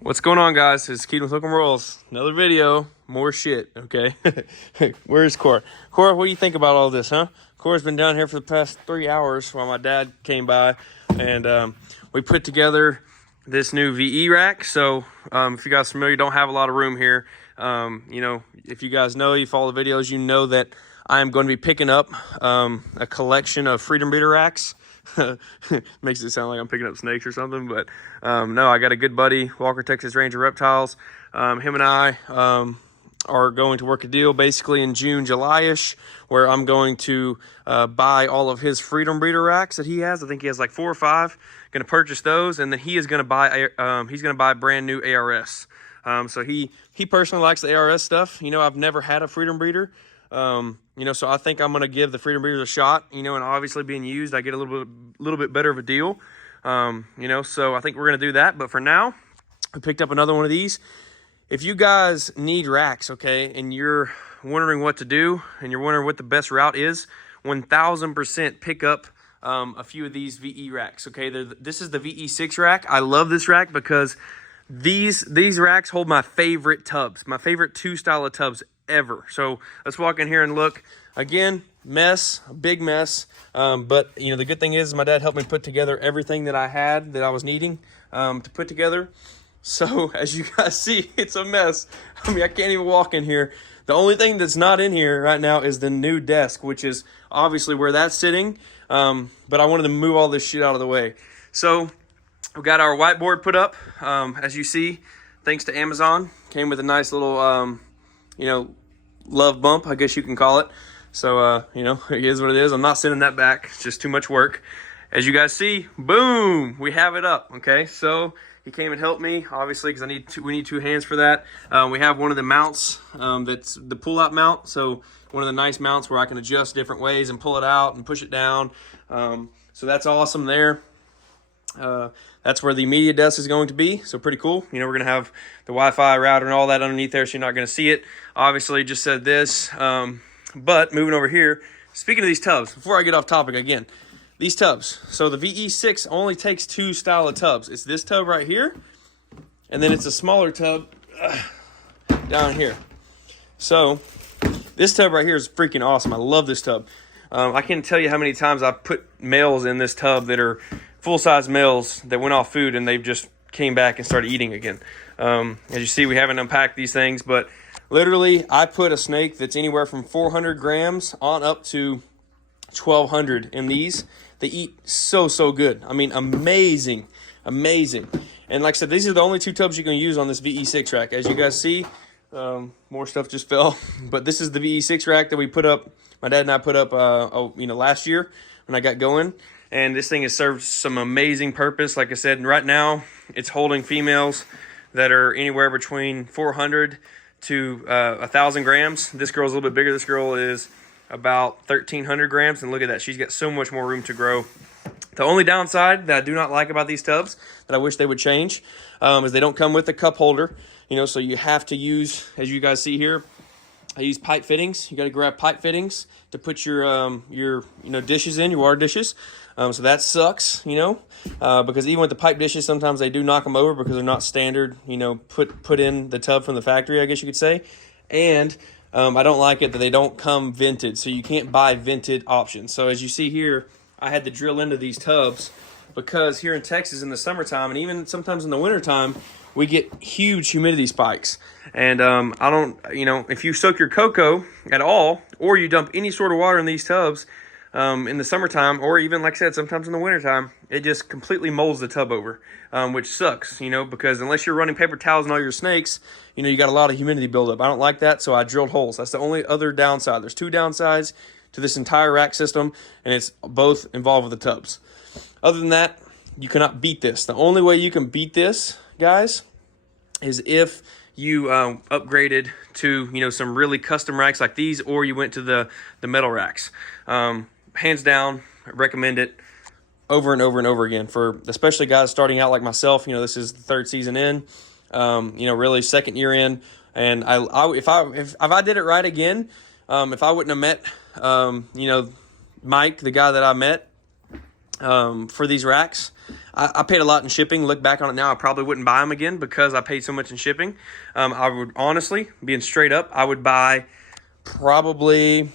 What's going on, guys? It's Keaton with Hook 'em Rolls. Another video, more shit, okay? Where's Cora? Cora, what do you think about all this, huh? Cora's been down here for the past 3 hours while my dad came by, and we put together this new VE rack. So if you guys are familiar, don't have a lot of room here. If you guys know, you follow the videos, you know that I'm going to be picking up a collection of Freedom Breeder racks. Makes it sound like I'm picking up snakes or something, but no, I got a good buddy, Walker, Texas Ranger Reptiles. Him and I are going to work a deal basically in June, July-ish, where I'm going to buy all of his Freedom Breeder racks that he has. I think he has like 4 or 5. Going to purchase those, and then he is going to buy brand new ARS. So he personally likes the ARS stuff. I've never had a Freedom Breeder. So I think I'm going to give the Freedom Breeders a shot, and obviously being used, I get a little bit better of a deal. So I think we're going to do that. But for now, I picked up another one of these. If you guys need racks, okay, and you're wondering what to do, and you're wondering what the best route is, 1000% pick up a few of these VE racks, okay? This is the VE6 rack. I love this rack because these racks hold my favorite tubs, my favorite 2 style of tubs ever. So let's walk in here and look. Again, mess, a big mess. But the good thing is my dad helped me put together everything that I was needing to put together. So as you guys see, it's a mess. I mean, I can't even walk in here. The only thing that's not in here right now is the new desk, which is obviously where that's sitting. But I wanted to move all this shit out of the way. So we got our whiteboard put up. As you see, thanks to Amazon, came with a nice little love bump, I guess you can call it. So, it is what it is. I'm not sending that back. It's just too much work. As you guys see, boom, we have it up, okay? So he came and helped me, obviously, because we need 2 hands for that. We have one of the mounts that's the pull-out mount. So one of the nice mounts where I can adjust different ways and pull it out and push it down. So that's awesome there. That's where the media desk is going to be, so pretty cool. We're going to have the Wi-Fi router and all that underneath there, so you're not going to see it. Obviously, just said this, but moving over here, speaking of these tubs, before I get off topic again, these tubs. So the VE6 only takes 2 style of tubs. It's this tub right here, and then it's a smaller tub down here. So this tub right here is freaking awesome. I love this tub. I can't tell you how many times I've put males in this tub that are full-size males that went off food and they've just came back and started eating again. As you see, we haven't unpacked these things, but literally I put a snake that's anywhere from 400 grams on up to 1,200 in these. They eat so good. I mean, amazing. And like I said, these are the only 2 tubs you can use on this VE6 rack. As you guys see, more stuff just fell, but this is the VE6 rack that we put up. My dad and I put up, last year when I got going. And this thing has served some amazing purpose. Like I said, right now it's holding females that are anywhere between 400 to 1,000 grams. This girl's a little bit bigger. This girl is about 1,300 grams. And look at that. She's got so much more room to grow. The only downside that I do not like about these tubs that I wish they would change is they don't come with a cup holder. So you have to use, as you guys see here, I use pipe fittings. You got to grab pipe fittings to put your dishes in, your water dishes. So that sucks, because even with the pipe dishes, sometimes they do knock them over because they're not standard, put in the tub from the factory, I guess you could say. And I don't like it that they don't come vented, so you can't buy vented options. So as you see here, I had to drill into these tubs because here in Texas in the summertime and even sometimes in the wintertime, we get huge humidity spikes. And if you soak your cocoa at all, or you dump any sort of water in these tubs in the summertime, or even, like I said, sometimes in the wintertime, it just completely molds the tub over, which sucks, because unless you're running paper towels on all your snakes, you got a lot of humidity buildup. I don't like that, so I drilled holes. That's the only other downside. There's 2 downsides to this entire rack system, and it's both involved with the tubs. Other than that, you cannot beat this. The only way you can beat this, guys, is if you upgraded to some really custom racks like these, or you went to the metal racks. Hands down, I recommend it over and over and over again for especially guys starting out like myself. This is the 3rd season in, really 2nd year in, and if I did it right again, if I wouldn't have met Mike, the guy that I met for these racks. I paid a lot in shipping. Look back on it now, I probably wouldn't buy them again because I paid so much in shipping. I would honestly, being straight up, I would buy probably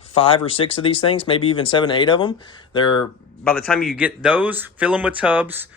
5 or 6 of these things, maybe even 7 to 8 of them. They're, by the time you get those, fill them with tubs,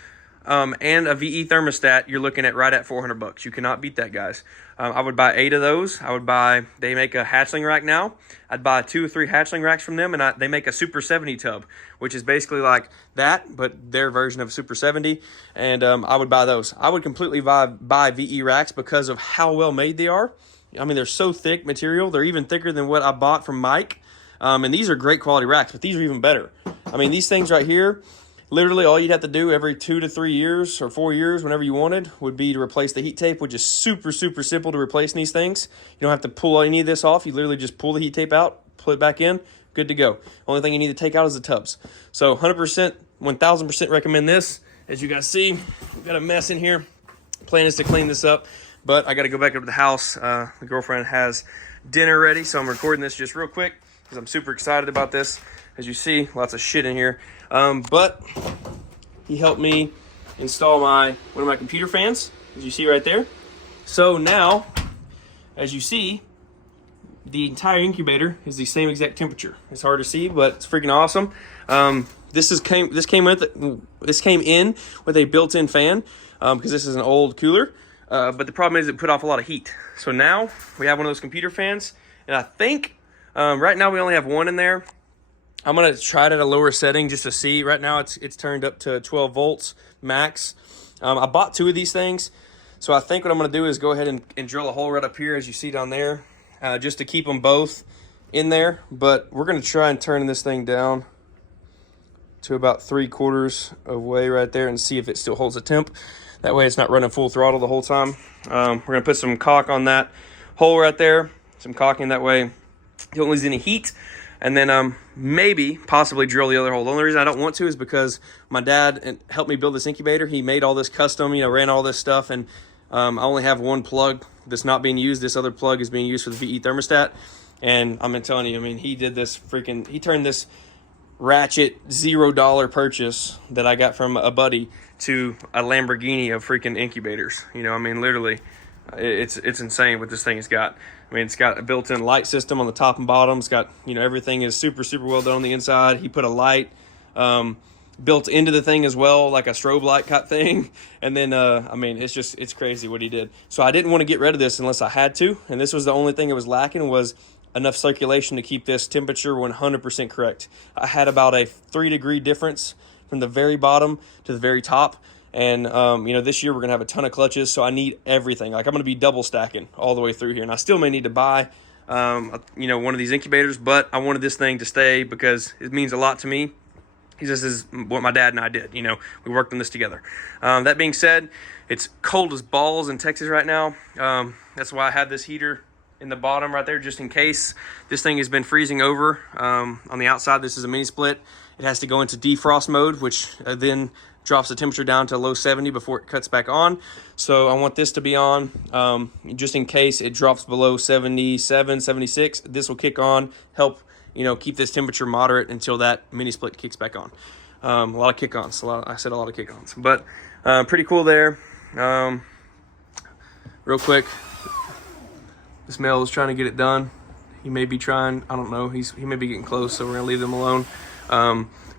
and a VE thermostat, you're looking at right at $400. You cannot beat that, guys. I would buy 8 of those. They make a hatchling rack now. I'd buy 2 or 3 hatchling racks from them, and they make a Super 70 tub, which is basically like that, but their version of Super 70, and I would buy those. I would completely buy VE racks because of how well made they are. I mean, they're so thick material. They're even thicker than what I bought from Mike, and these are great quality racks, but these are even better. I mean, these things right here, literally all you'd have to do every 2 to 3 years or 4 years, whenever you wanted, would be to replace the heat tape, which is super, super simple to replace these things. You don't have to pull any of this off. You literally just pull the heat tape out, put it back in, good to go. Only thing you need to take out is the tubs. So 100%, 1000% recommend this. As you guys see, we've got a mess in here. Plan is to clean this up, but I got to go back up to the house. The girlfriend has dinner ready, so I'm recording this just real quick because I'm super excited about this. As you see, lots of shit in here. But he helped me install one of my computer fans, as you see right there. So now, as you see, the entire incubator is the same exact temperature. It's hard to see, but it's freaking awesome. This came in with a built-in fan because this is an old cooler. But the problem is it put off a lot of heat. So now we have one of those computer fans, and I think right now we only have one in there. I'm gonna try it at a lower setting just to see. Right now it's turned up to 12 volts max. I bought 2 of these things, so I think what I'm gonna do is go ahead and drill a hole right up here, as you see down there, just to keep them both in there. But we're gonna try and turn this thing down to about 3/4 of way right there and see if it still holds a temp. That way it's not running full throttle the whole time. We're gonna put some caulk on that hole right there, some caulking, that way you don't lose any heat. And then maybe possibly drill the other hole. The only reason I don't want to is because my dad helped me build this incubator. He made all this custom, ran all this stuff, and I only have one plug that's not being used. This other plug is being used for the VE thermostat. And I'm telling you, I mean, he did this he turned this ratchet $0 purchase that I got from a buddy to a Lamborghini of freaking incubators. I mean, literally, it's insane what this thing has got. I mean, it's got a built-in light system on the top and bottom. It's got, everything is super, super well done on the inside. He put a light built into the thing as well, like a strobe light type thing. And then, I mean, it's crazy what he did. So I didn't want to get rid of this unless I had to. And this was the only thing that was lacking, was enough circulation to keep this temperature 100% correct. I had about a 3-degree difference from the very bottom to the very top. And, this year we're going to have a ton of clutches, so I need everything. Like, I'm going to be double stacking all the way through here. And I still may need to buy, one of these incubators, but I wanted this thing to stay because it means a lot to me. This is what my dad and I did. We worked on this together. That being said, it's cold as balls in Texas right now. That's why I had this heater in the bottom right there, just in case. This thing has been freezing over. On the outside, this is a mini split. It has to go into defrost mode, which then drops the temperature down to low 70 before it cuts back on. So I want this to be on just in case it drops below 77, 76. This will kick on, help keep this temperature moderate until that mini split kicks back on. A lot of kick-ons. I said a lot of kick-ons, but pretty cool there. Real quick, this male is trying to get it done. He may be trying, I don't know, he may be getting close, so we're gonna leave them alone.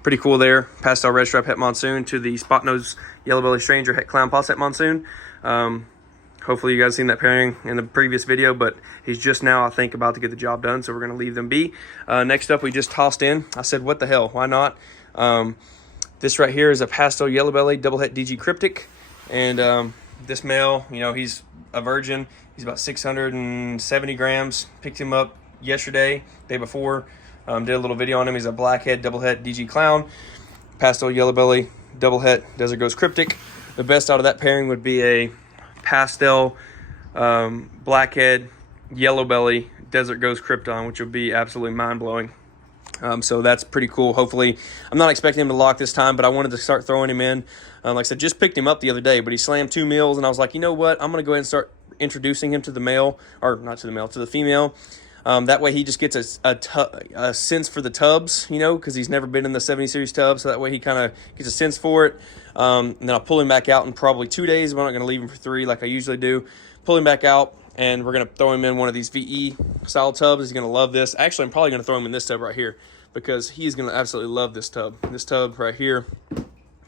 Pretty cool there. Pastel red stripe het monsoon to the spot nose yellow belly stranger het clown posset monsoon. Hopefully you guys seen that pairing in the previous video, but he's just now, I think, about to get the job done, so we're going to leave them be. Next up, we just tossed in. I said, what the hell? Why not? This right here is a pastel yellow belly double het DG cryptic, and this male, he's a virgin. He's about 670 grams. Picked him up yesterday, day before. Did a little video on him. He's a blackhead double het DG clown, pastel yellow belly double het desert ghost cryptic. The best out of that pairing would be a pastel blackhead yellow belly desert ghost krypton, which would be absolutely mind-blowing. So that's pretty cool. Hopefully, I'm not expecting him to lock this time, but I wanted to start throwing him in. Like I said, just picked him up the other day, but he slammed 2 meals, and I was like, you know what? I'm going to go ahead and start introducing him to the male, or not to the male, to the female. That way he just gets a sense for the tubs, you know, because he's never been in the 70 series tub. So that way he kind of gets a sense for it. And then I'll pull him back out in probably 2 days. I'm not going to leave him for 3 like I usually do. Pull him back out, and we're going to throw him in one of these VE style tubs. He's going to love this. Actually, I'm probably going to throw him in this tub right here because he's going to absolutely love this tub. This tub right here,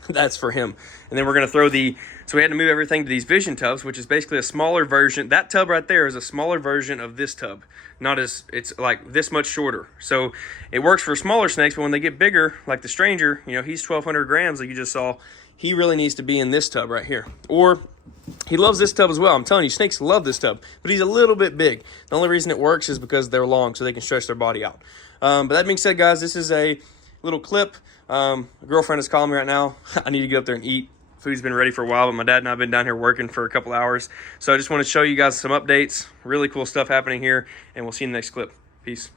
that's for him. And then we're going to throw so we had to move everything to these vision tubs, which is basically a smaller version. That tub right there is a smaller version of this tub. It's like this much shorter. So it works for smaller snakes, but when they get bigger, like the stranger, you know, he's 1,200 grams like you just saw. He really needs to be in this tub right here. Or he loves this tub as well. I'm telling you, snakes love this tub, but he's a little bit big. The only reason it works is because they're long, so they can stretch their body out. But that being said, guys, this is a little clip. A girlfriend is calling me right now. I need to get up there and eat. Food's been ready for a while, but my dad and I have been down here working for a couple hours. So I just want to show you guys some updates. Really cool stuff happening here, and we'll see you in the next clip. Peace.